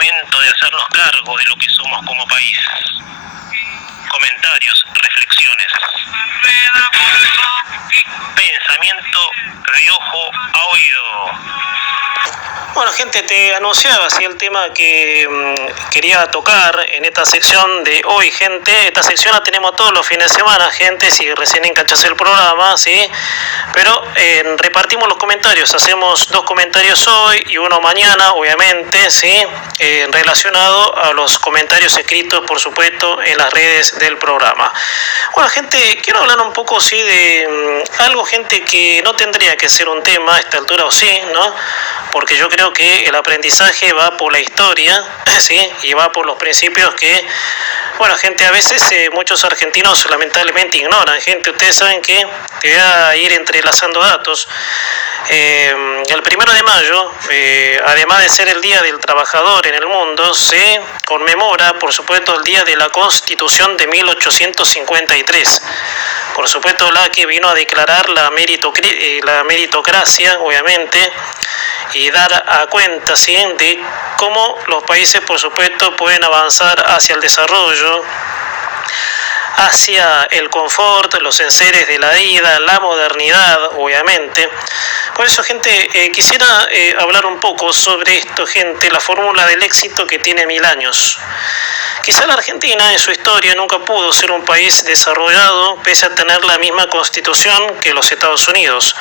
momento de hacernos cargo de lo que somos como país. Comentarios, reflexiones. Pensamiento de ojo a oído. Bueno, gente, te anunciaba así el tema que quería tocar en esta sección de hoy, gente. Esta sección la tenemos todos los fines de semana, gente, si recién enganchas el programa, ¿sí? Pero repartimos los comentarios, hacemos 2 comentarios hoy y uno mañana, obviamente, ¿sí? Relacionado a los comentarios escritos, por supuesto, en las redes del programa. Bueno, gente, quiero hablar un poco, sí, de algo, gente, que no tendría que ser un tema a esta altura, o sí, ¿no? Porque yo creo que el aprendizaje va por la historia, ¿sí? Y va por los principios que, bueno, gente, a veces muchos argentinos lamentablemente ignoran. Gente, ustedes saben que te voy a ir entrelazando datos. El 1 de mayo, además de ser el Día del Trabajador en el mundo, se conmemora, por supuesto, el Día de la Constitución de 1853. Por supuesto, la que vino a declarar la meritocracia, obviamente, y dar a cuenta, ¿sí?, de cómo los países, por supuesto, pueden avanzar hacia el desarrollo, hacia el confort, los enseres de la vida, la modernidad, obviamente. Por eso, gente, quisiera hablar un poco sobre esto, gente, la fórmula del éxito que tiene 1000 años. Quizá la Argentina en su historia nunca pudo ser un país desarrollado pese a tener la misma constitución que los Estados Unidos,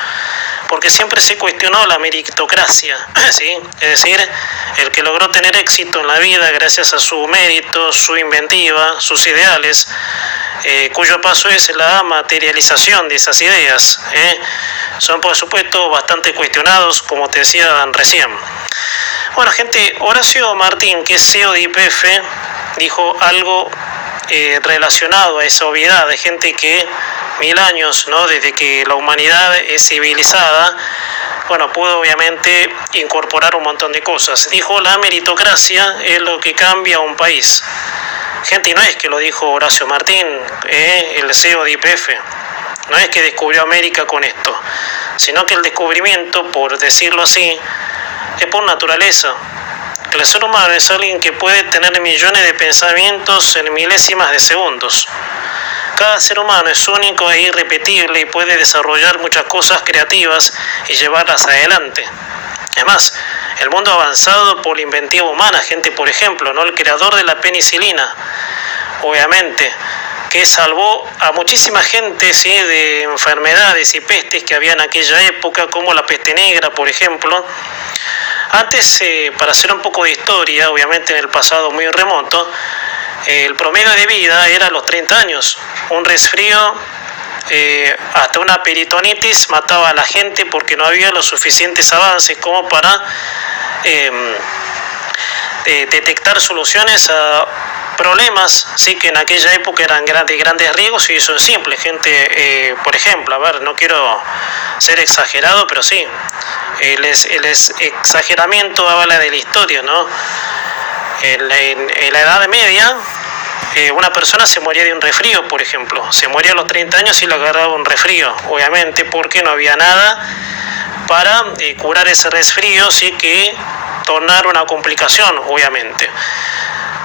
porque siempre se cuestionó la meritocracia, ¿sí? Es decir, el que logró tener éxito en la vida gracias a su mérito, su inventiva, sus ideales, cuyo paso es la materialización de esas ideas, son, por supuesto, bastante cuestionados, como te decía recién. Bueno, gente, Horacio Martín, que es CEO de YPF, dijo algo relacionado a esa obviedad de gente que 1000 años, ¿no?, desde que la humanidad es civilizada, bueno, pudo obviamente incorporar un montón de cosas. Dijo, la meritocracia es lo que cambia un país. Gente, y no es que lo dijo Horacio Martín, el CEO de YPF, no es que descubrió América con esto, sino que el descubrimiento, por decirlo así, es por naturaleza. El ser humano es alguien que puede tener millones de pensamientos en milésimas de segundos. Cada ser humano es único e irrepetible y puede desarrollar muchas cosas creativas y llevarlas adelante. Es más, el mundo ha avanzado por la inventiva humana, gente, por ejemplo, ¿no?, el creador de la penicilina, obviamente, que salvó a muchísima gente, ¿sí?, de enfermedades y pestes que había en aquella época, como la peste negra, por ejemplo. Antes, para hacer un poco de historia, obviamente en el pasado muy remoto, el promedio de vida era los 30 años. Un resfrío, hasta una peritonitis mataba a la gente porque no había los suficientes avances como para detectar soluciones a problemas, sí, que en aquella época eran de grandes riesgos, y eso es simple, gente. Por ejemplo, a ver, no quiero ser exagerado, pero sí, el exageramiento habla de la historia, ¿no? En la Edad Media, una persona se moría de un resfrío, por ejemplo, se moría a los 30 años y le agarraba un resfrío, obviamente porque no había nada para curar ese resfrío, sí, que tornar una complicación, obviamente.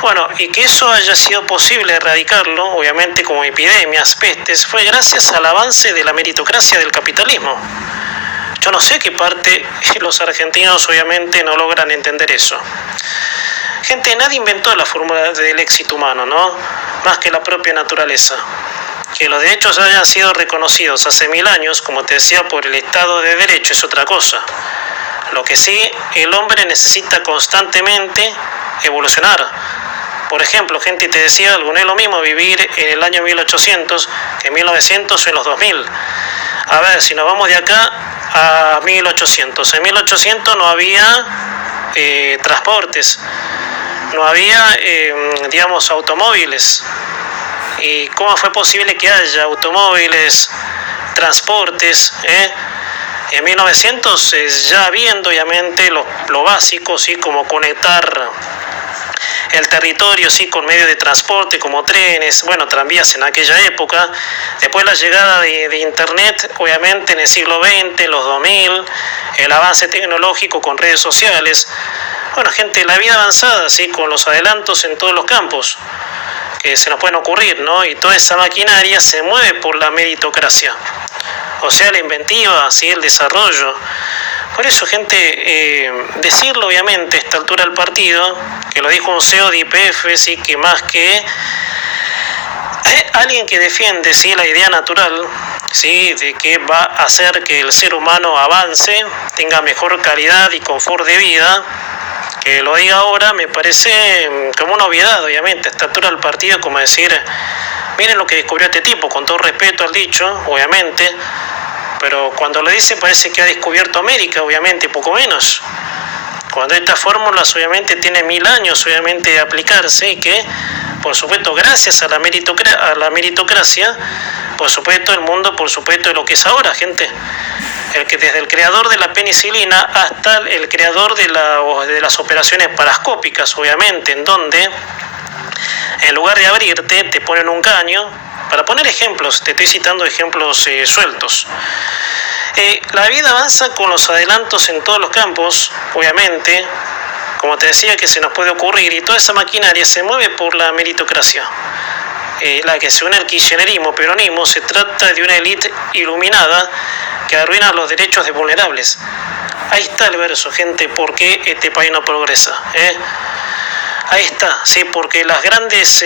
Bueno, y que eso haya sido posible erradicarlo, obviamente, como epidemias, pestes, fue gracias al avance de la meritocracia del capitalismo. Yo no sé qué parte los argentinos, obviamente, no logran entender eso. Gente, nadie inventó la fórmula del éxito humano, ¿no?, más que la propia naturaleza. Que los derechos hayan sido reconocidos hace 1000 años, como te decía, por el Estado de Derecho es otra cosa. Lo que sí, el hombre necesita constantemente evolucionar. Por ejemplo, gente, te decía algo, no es lo mismo vivir en el año 1800 que en 1900 o en los 2000. A ver, si nos vamos de acá a 1800. En 1800 no había transportes, no había, digamos, automóviles. ¿Y cómo fue posible que haya automóviles, transportes? En 1900 ya habiendo, obviamente, lo básico, ¿sí?, como conectar el territorio, sí, con medios de transporte como trenes, bueno, tranvías en aquella época. Después la llegada de Internet, obviamente, en el siglo XX, los 2000, el avance tecnológico con redes sociales. Bueno, gente, la vida avanzada, ¿sí? Con los adelantos en todos los campos que se nos pueden ocurrir, ¿no? Y toda esa maquinaria se mueve por la meritocracia, o sea, la inventiva, ¿sí? El desarrollo. Por eso, gente, decirlo obviamente a esta altura del partido, que lo dijo un CEO de YPF, ¿sí? Que más que alguien que defiende, ¿sí? La idea natural, ¿sí? De que va a hacer que el ser humano avance, tenga mejor calidad y confort de vida, que lo diga ahora me parece como una obviedad, obviamente, a esta altura del partido, como decir, miren lo que descubrió este tipo, con todo respeto al dicho, obviamente, pero cuando lo dice parece que ha descubierto América, obviamente, poco menos. Cuando estas fórmulas obviamente tienen 1000 años, obviamente, de aplicarse, y que, por supuesto, gracias a la meritocracia, por supuesto, el mundo, por supuesto, es lo que es ahora, gente. Desde el creador de la penicilina hasta el creador de las operaciones parascópicas, obviamente, en donde en lugar de abrirte te ponen un caño. Para poner ejemplos, te estoy citando ejemplos sueltos. La vida avanza con los adelantos en todos los campos, obviamente, como te decía, que se nos puede ocurrir, y toda esa maquinaria se mueve por la meritocracia. La que se une al kirchnerismo, peronismo, se trata de una élite iluminada que arruina los derechos de vulnerables. Ahí está el verso, gente, ¿por qué este país no progresa? Ahí está, sí, porque las grandes,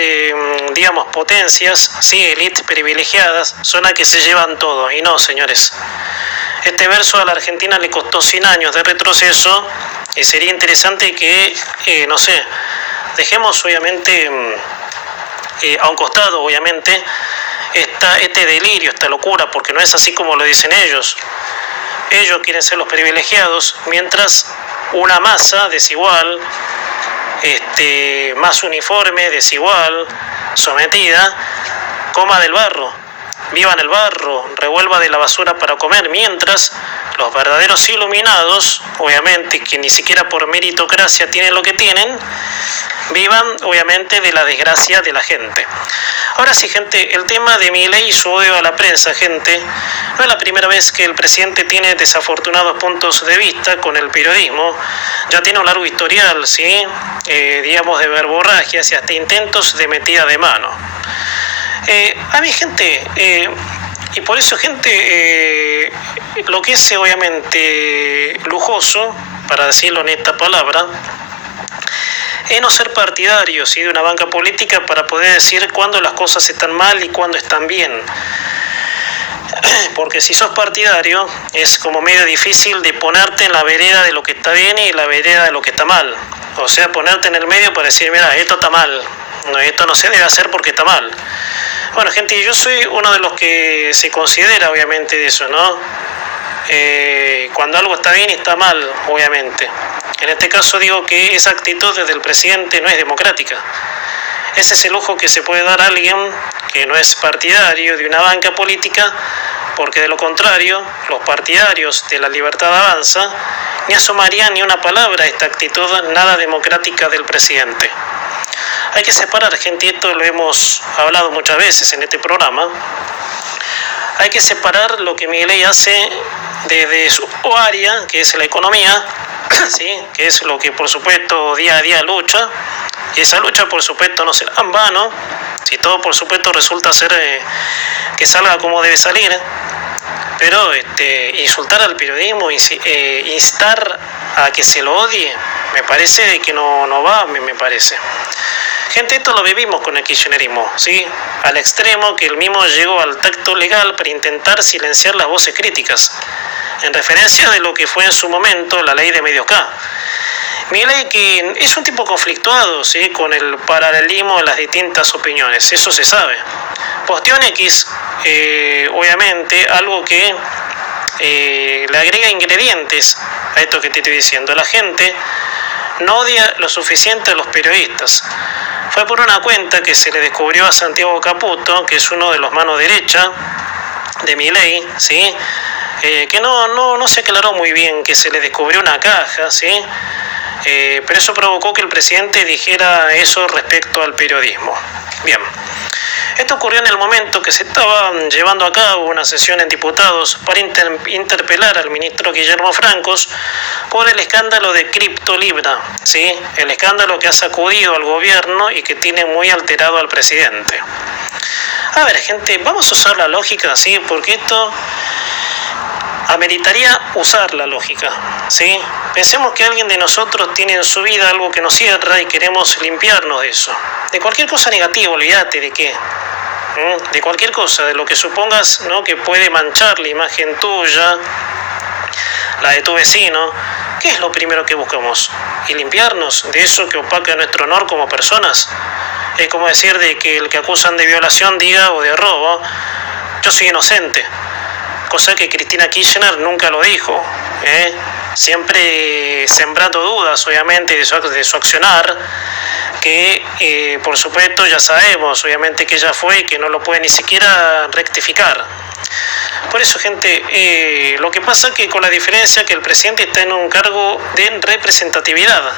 potencias, sí, élites privilegiadas, son las que se llevan todo, y no, señores. Este verso a la Argentina le costó 100 años de retroceso, y sería interesante que, dejemos obviamente a un costado, obviamente, este delirio, esta locura, porque no es así como lo dicen ellos. Ellos quieren ser los privilegiados, mientras una masa desigual, más uniforme, desigual, sometida, coma del barro, viva en el barro, revuelva de la basura para comer, mientras los verdaderos iluminados, obviamente, que ni siquiera por meritocracia tienen lo que tienen, vivan obviamente de la desgracia de la gente. Ahora sí, gente, el tema de Milei y su odio a la prensa, gente, no es la primera vez que el presidente tiene desafortunados puntos de vista con el periodismo. Ya tiene un largo historial, ¿sí? De verborragias y hasta intentos de metida de mano. A mí, gente, y por eso, gente, lo que es obviamente lujoso, para decirlo en esta palabra, es no ser partidario, ¿sí? De una banca política para poder decir cuándo las cosas están mal y cuándo están bien. Porque si sos partidario es como medio difícil de ponerte en la vereda de lo que está bien y la vereda de lo que está mal. O sea, ponerte en el medio para decir, mira, esto está mal, no, esto no se debe hacer porque está mal. Bueno, gente, yo soy uno de los que se considera obviamente de eso, ¿no? Cuando algo está bien y está mal, obviamente. En este caso digo que esa actitud desde el presidente no es democrática. Ese es el lujo que se puede dar a alguien que no es partidario de una banca política, porque de lo contrario, los partidarios de la libertad avanza ni asomarían ni una palabra a esta actitud nada democrática del presidente. Hay que separar, gente, y esto lo hemos hablado muchas veces en este programa. Hay que separar lo que Milei hace desde su área, que es la economía, ¿sí? Que es lo que por supuesto día a día lucha, y esa lucha por supuesto no será en vano, si todo por supuesto resulta ser que salga como debe salir, pero insultar al periodismo, instar a que se lo odie, me parece que no va, me parece. Gente, esto lo vivimos con el kirchnerismo, ¿sí? Al extremo que el mismo llegó al tacto legal para intentar silenciar las voces críticas, en referencia de lo que fue en su momento la ley de medios K. Milei, que es un tipo conflictuado, ¿sí? Con el paralelismo de las distintas opiniones, eso se sabe. Posteó en X, obviamente, algo que le agrega ingredientes a esto que te estoy diciendo. La gente no odia lo suficiente a los periodistas. Fue por una cuenta que se le descubrió a Santiago Caputo, que es uno de los manos derecha de Milei, ¿sí? Que no se aclaró muy bien, que se le descubrió una caja, ¿sí? Pero eso provocó que el presidente dijera eso respecto al periodismo. Bien. Esto ocurrió en el momento que se estaba llevando a cabo una sesión en diputados para interpelar al ministro Guillermo Francos por el escándalo de Criptolibra, ¿sí? El escándalo que ha sacudido al gobierno y que tiene muy alterado al presidente. A ver, gente, vamos a usar la lógica, ¿sí? Porque esto ameritaría usar la lógica, ¿sí? Pensemos que alguien de nosotros tiene en su vida algo que nos cierra y queremos limpiarnos de eso. De cualquier cosa negativa, olvídate de qué. De cualquier cosa, de lo que supongas, ¿no?, que puede manchar la imagen tuya, la de tu vecino. ¿Qué es lo primero que buscamos? Y limpiarnos de eso que opaca nuestro honor como personas. Es como decir de que el que acusan de violación diga, o de robo, yo soy inocente. Cosa que Cristina Kirchner nunca lo dijo, siempre sembrando dudas, obviamente, de su accionar, que por supuesto ya sabemos, obviamente, que ella fue y que no lo puede ni siquiera rectificar. Por eso, gente, lo que pasa es que con la diferencia que el presidente está en un cargo de representatividad,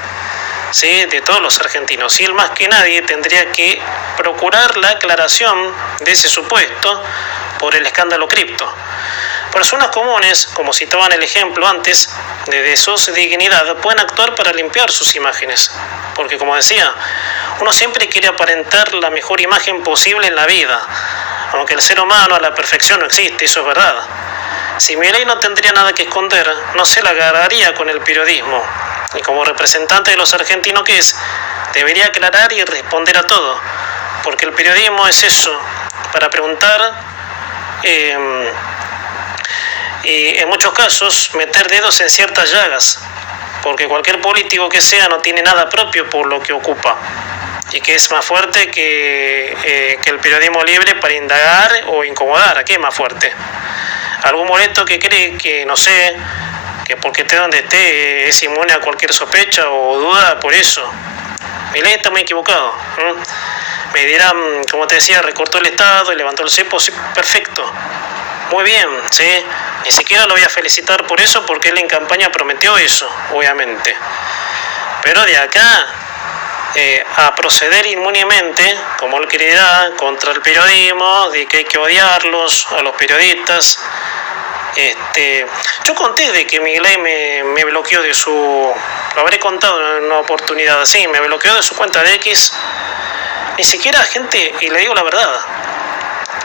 ¿sí?, de todos los argentinos, y él más que nadie tendría que procurar la aclaración de ese supuesto por el escándalo cripto. Personas comunes, como citaban el ejemplo antes, de su dignidad, pueden actuar para limpiar sus imágenes. Porque, como decía, uno siempre quiere aparentar la mejor imagen posible en la vida, aunque el ser humano a la perfección no existe, eso es verdad. Si Milei no tendría nada que esconder, no se la agarraría con el periodismo. Y como representante de los argentinos que es, debería aclarar y responder a todo. Porque el periodismo es eso, para preguntar, y en muchos casos meter dedos en ciertas llagas, porque cualquier político que sea no tiene nada propio por lo que ocupa, y que es más fuerte que el periodismo libre para indagar o incomodar. ¿A qué es más fuerte? Algún molesto que cree que, no sé, que porque esté donde esté es inmune a cualquier sospecha o duda por eso. Milei está muy equivocado. Me dirán, como te decía, recortó el Estado y levantó el cepo, sí, perfecto. Muy bien, ¿sí? Ni siquiera lo voy a felicitar por eso, porque él en campaña prometió eso, obviamente. Pero de acá a proceder inmunemente, como él creerá, contra el periodismo, de que hay que odiarlos, a los periodistas. Yo conté de que Milei me bloqueó de su... Lo habré contado en una oportunidad así, me bloqueó de su cuenta de X. Ni siquiera, gente, y le digo la verdad,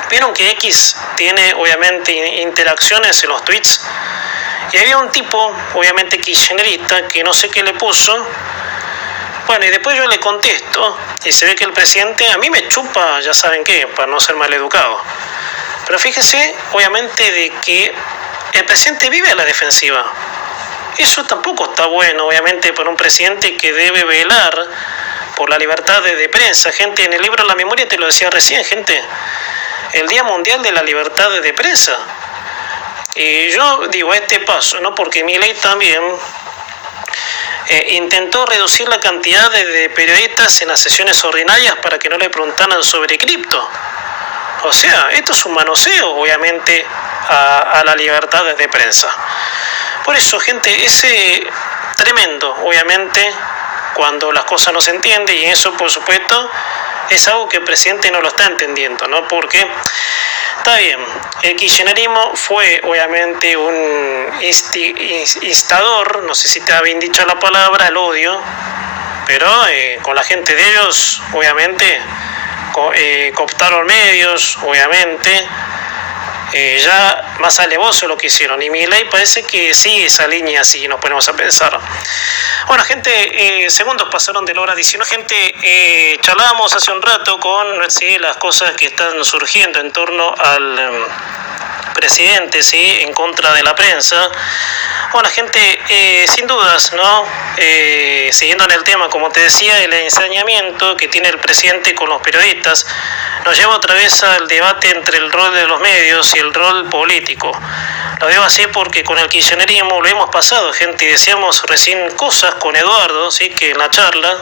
vieron que X tiene obviamente interacciones en los tweets, y había un tipo, obviamente kirchnerista, que no sé qué le puso. Bueno, y después yo le contesto, y se ve que el presidente a mí me chupa, ya saben qué, para no ser maleducado. Pero fíjese, obviamente, de que el presidente vive a la defensiva. Eso tampoco está bueno, obviamente, para un presidente que debe velar por la libertad de prensa. Gente, en el libro La Memoria te lo decía recién, gente, el Día Mundial de la Libertad de Prensa. Y yo digo a este paso, ¿no?, porque Milei también intentó reducir la cantidad de periodistas en las sesiones ordinarias para que no le preguntaran sobre cripto. O sea, esto es un manoseo, obviamente, a la libertad de prensa. Por eso, gente, ese tremendo, obviamente, cuando las cosas no se entienden, y eso, por supuesto, es algo que el presidente no lo está entendiendo, ¿no? Porque, está bien, el kirchnerismo fue, obviamente, un instador, no sé si te habían dicho la palabra, el odio, pero con la gente de ellos, obviamente, cooptaron medios, obviamente, ya más alevoso lo que hicieron, y Milei parece que sigue esa línea si nos ponemos a pensar. Bueno, gente, segundos pasaron de la hora 19. Gente, charlábamos hace un rato con las cosas que están surgiendo en torno al presidente, ¿sí?, en contra de la prensa. Bueno, gente, sin dudas, ¿no? Siguiendo en el tema, como te decía, el ensañamiento que tiene el presidente con los periodistas nos lleva otra vez al debate entre el rol de los medios y el rol político. Lo digo así porque con el kirchnerismo lo hemos pasado, gente, y decíamos recién cosas con Eduardo, ¿sí?, que en la charla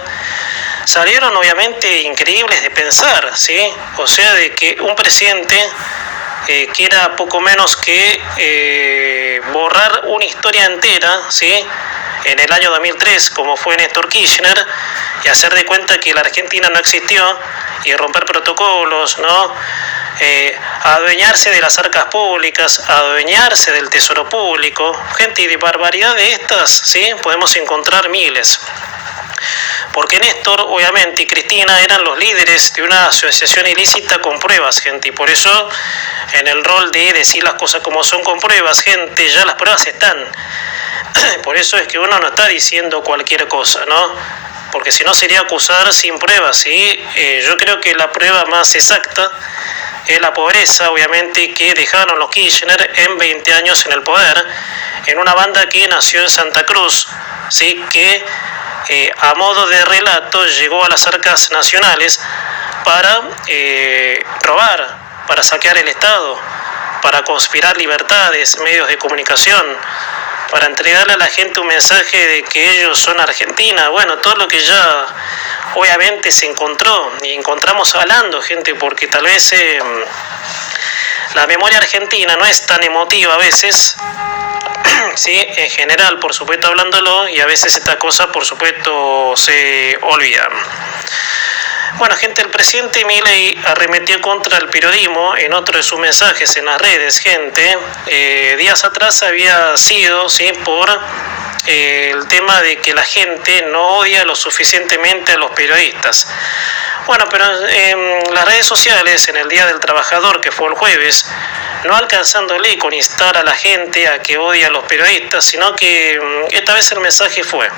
salieron obviamente increíbles de pensar, ¿sí? O sea, de que un presidente que era poco menos que borrar una historia entera, ¿sí?, en el año 2003, como fue Néstor Kirchner, y hacer de cuenta que la Argentina no existió, y romper protocolos, ¿no? Adueñarse de las arcas públicas, adueñarse del tesoro público. Gente, y de barbaridad de estas, ¿sí? Podemos encontrar miles. Porque Néstor, obviamente, y Cristina eran los líderes de una asociación ilícita con pruebas, gente, y por eso en el rol de decir las cosas como son con pruebas, gente, ya las pruebas están. Por eso es que uno no está diciendo cualquier cosa, ¿no? Porque si no sería acusar sin pruebas, ¿sí? Yo creo que la prueba más exacta es la pobreza, obviamente, que dejaron los Kirchner en 20 años en el poder, en una banda que nació en Santa Cruz, ¿sí? Que a modo de relato llegó a las arcas nacionales para robar, para saquear el Estado, para conspirar libertades, medios de comunicación, para entregarle a la gente un mensaje de que ellos son Argentina. Bueno, todo lo que ya obviamente se encontró y encontramos hablando, gente, porque tal vez la memoria argentina no es tan emotiva a veces, sí, en general, por supuesto, hablándolo, y a veces estas cosas, por supuesto, se olvidan. Bueno, gente, el presidente Milei arremetió contra el periodismo en otro de sus mensajes en las redes, gente. Días atrás había sido, ¿sí?, por el tema de que la gente no odia lo suficientemente a los periodistas. Bueno, pero en las redes sociales, en el Día del Trabajador, que fue el jueves, no alcanzándole con instar a la gente a que odie a los periodistas, sino que esta vez el mensaje fue: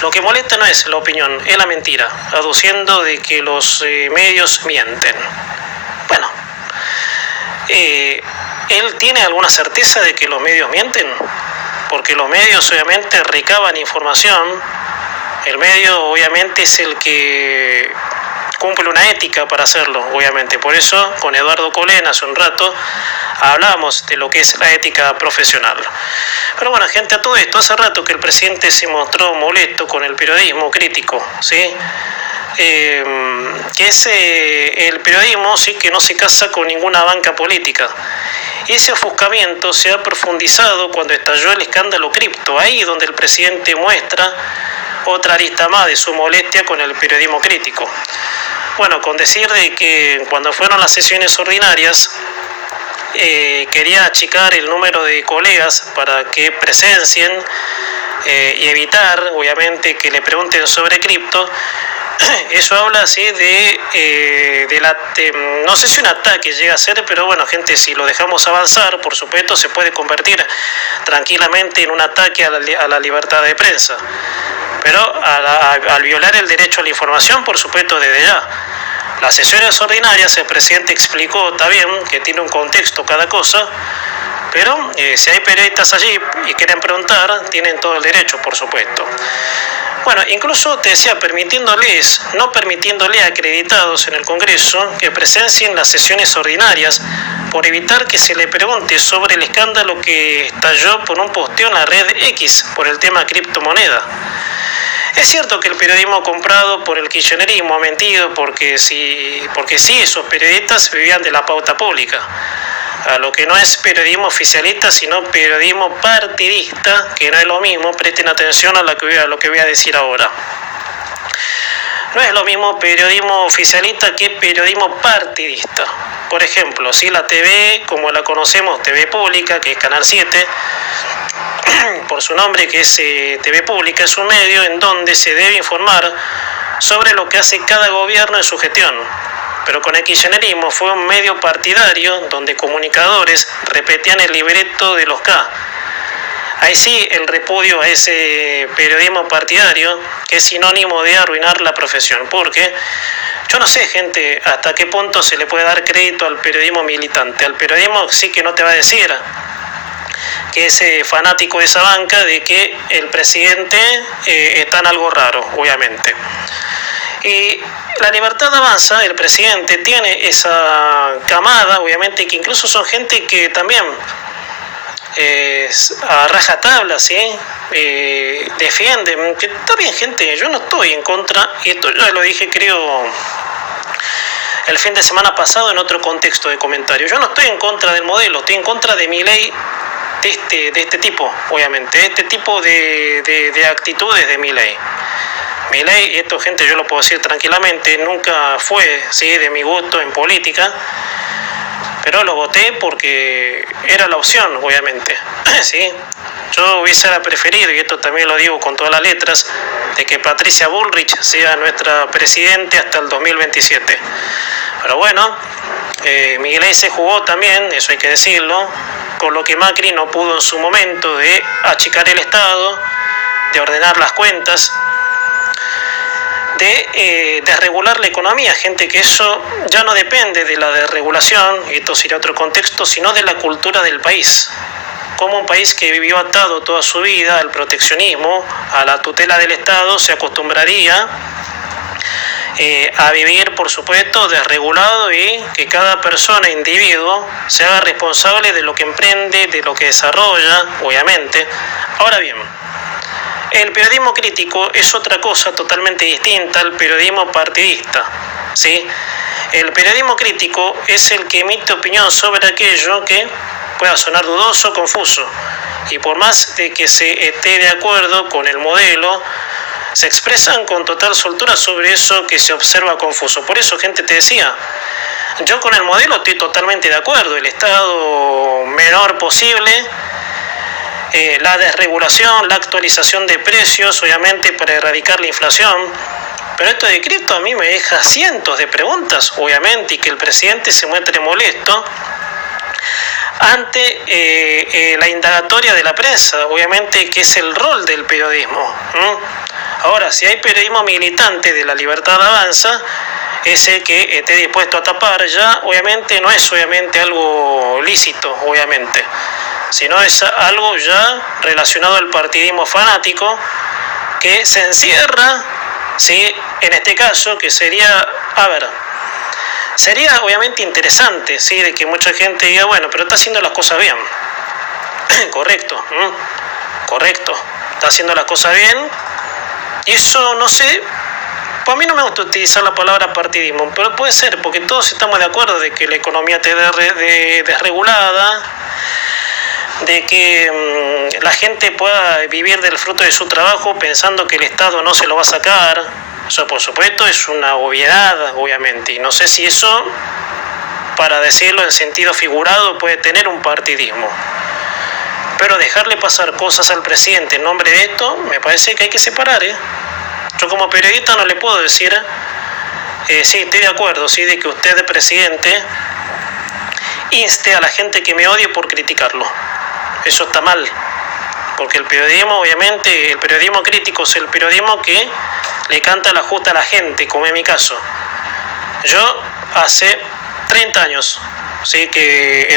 lo que molesta no es la opinión, es la mentira, aduciendo de que los medios mienten. Bueno, ¿él tiene alguna certeza de que los medios mienten? Porque los medios obviamente recaban información, el medio obviamente es el que cumple una ética para hacerlo, obviamente. Por eso, con Eduardo Colén hace un rato, hablamos de lo que es la ética profesional. Pero bueno, gente, a todo esto, hace rato que el presidente se mostró molesto con el periodismo crítico, ¿sí? Que es el periodismo, sí, que no se casa con ninguna banca política. Y ese ofuscamiento se ha profundizado cuando estalló el escándalo cripto, ahí donde el presidente muestra otra arista más de su molestia con el periodismo crítico. Bueno, con decir de que cuando fueron las sesiones ordinarias, quería achicar el número de colegas para que presencien y evitar, obviamente, que le pregunten sobre cripto. Eso habla así no sé si un ataque llega a ser, pero bueno, gente, si lo dejamos avanzar, por supuesto, se puede convertir tranquilamente en un ataque a la libertad de prensa. Pero al violar el derecho a la información, por supuesto, desde ya. Las sesiones ordinarias, el presidente explicó, está bien, que tiene un contexto cada cosa, pero si hay periodistas allí y quieren preguntar, tienen todo el derecho, por supuesto. Bueno, incluso te decía, no permitiéndole a acreditados en el Congreso que presencien las sesiones ordinarias por evitar que se le pregunte sobre el escándalo que estalló por un posteo en la red X por el tema criptomoneda. Es cierto que el periodismo comprado por el kirchnerismo ha mentido porque sí, esos periodistas vivían de la pauta pública. A lo que no es periodismo oficialista, sino periodismo partidista, que no es lo mismo, presten atención a lo que voy a decir ahora. No es lo mismo periodismo oficialista que periodismo partidista. Por ejemplo, si la TV, como la conocemos, TV Pública, que es Canal 7, por su nombre, que es TV Pública, es un medio en donde se debe informar sobre lo que hace cada gobierno en su gestión. Pero con el kirchnerismo fue un medio partidario donde comunicadores repetían el libreto de los K. Ahí sí el repudio a ese periodismo partidario, que es sinónimo de arruinar la profesión, porque yo no sé, gente, hasta qué punto se le puede dar crédito al periodismo militante. Al periodismo sí que no te va a decir que es fanático de esa banca, de que el presidente está en algo raro, obviamente. Y la Libertad Avanza, el presidente tiene esa camada, obviamente, que incluso son gente que también a rajatabla, ¿sí? Defienden, que está bien, gente, yo no estoy en contra, y esto ya lo dije, creo, el fin de semana pasado en otro contexto de comentario. Yo no estoy en contra del modelo, estoy en contra de Milei, de este tipo, obviamente, este tipo de actitudes de Milei. Milei, esto gente yo lo puedo decir tranquilamente, nunca fue, ¿sí?, de mi gusto en política, pero lo voté porque era la opción, obviamente, ¿sí? Yo hubiese preferido, y esto también lo digo con todas las letras, de que Patricia Bullrich sea nuestra presidente hasta el 2027. Pero bueno, Milei se jugó también, eso hay que decirlo, con lo que Macri no pudo en su momento de achicar el Estado, de ordenar las cuentas, de desregular la economía, gente, que eso ya no depende de la desregulación, y esto sería otro contexto, sino de la cultura del país. Como un país que vivió atado toda su vida al proteccionismo, a la tutela del Estado, se acostumbraría a vivir, por supuesto, desregulado, y que cada persona, individuo, se haga responsable de lo que emprende, de lo que desarrolla, obviamente. Ahora bien, el periodismo crítico es otra cosa totalmente distinta al periodismo partidista, ¿sí? El periodismo crítico es el que emite opinión sobre aquello que pueda sonar dudoso o confuso, y por más de que se esté de acuerdo con el modelo, se expresan con total soltura sobre eso que se observa confuso. Por eso, gente, te decía, yo con el modelo estoy totalmente de acuerdo, el Estado menor posible, la desregulación, la actualización de precios, obviamente para erradicar la inflación. Pero esto de cripto a mí me deja cientos de preguntas, obviamente, y que el presidente se muestre molesto ante la indagatoria de la prensa, obviamente, que es el rol del periodismo. Ahora, si hay periodismo militante de la libertad avanza, ese que esté dispuesto a tapar, ya obviamente no es obviamente algo lícito, obviamente, sino es algo ya relacionado al partidismo fanático, que se encierra, ¿sí?, en este caso, que sería, sería obviamente interesante, ¿sí?, de que mucha gente diga, bueno, pero está haciendo las cosas bien. Correcto, correcto, está haciendo las cosas bien, y eso, no sé, para mí no me gusta utilizar la palabra partidismo, pero puede ser, porque todos estamos de acuerdo de que la economía esté desregulada, de que la gente pueda vivir del fruto de su trabajo pensando que el Estado no se lo va a sacar. Eso, por supuesto, es una obviedad, obviamente, y no sé si eso, para decirlo en sentido figurado, puede tener un partidismo. Pero dejarle pasar cosas al presidente en nombre de esto, me parece que hay que separar, Yo como periodista no le puedo decir, sí, estoy de acuerdo, sí, de que usted, presidente, inste a la gente que me odie por criticarlo. Eso está mal, porque el periodismo, obviamente, el periodismo crítico es el periodismo que le canta la justa a la gente, como en mi caso. Yo hace 30 años, sí, que